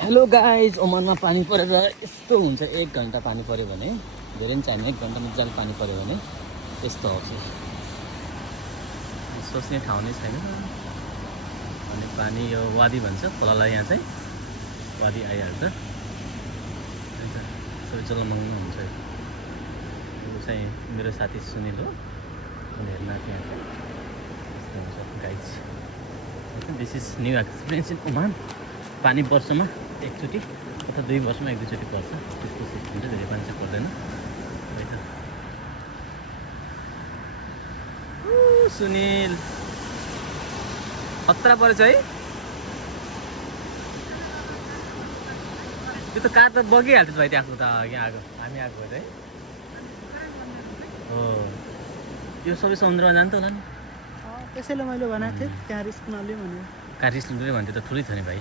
Hello guys, ओमानमा पानी परेर यस्तो हुन्छ। 1 घन्टा पानी पऱ्यो भने धेरै पनि चाहिने, 1 घन्टा मजाले पानी पऱ्यो भने यस्तो आउँछ। सोच्ने ठाउँ नै छैन। अनि पानी यो वादी भन्छ खोलालाई, यहाँ चाहिँ वादी आइहाल्छ। सबै जलमग्न हुन्छ। यो चाहिँ मेरो साथी सुनिल हो, उनीहरू नाति यहाँ चाहिँ यस्तो हुन्छ guys. This is new experience in Oman. पानी वर्षमा एकचोटि अथवा 2 वर्षमा 1-2 चोटि पर्छ। त्यस्तो सिस्टम चाहिँ धेरै पानी चाहिँ पर्दैन। सुनिल खतरा परेछ है। त्यो त कार त बगिहाल्छ भाइ त्यहाँको त। यहाँ आएको हामी आएको है हो। यो सबै समुद्रमा जान्छ होला नि। त्यसैले मैले भनेको थिएँ त्यहाँ रिस्क नलिउँ भनेर। कार रिस्क लिँदै भन्थ्यो त ठुलै छ नि भाइ।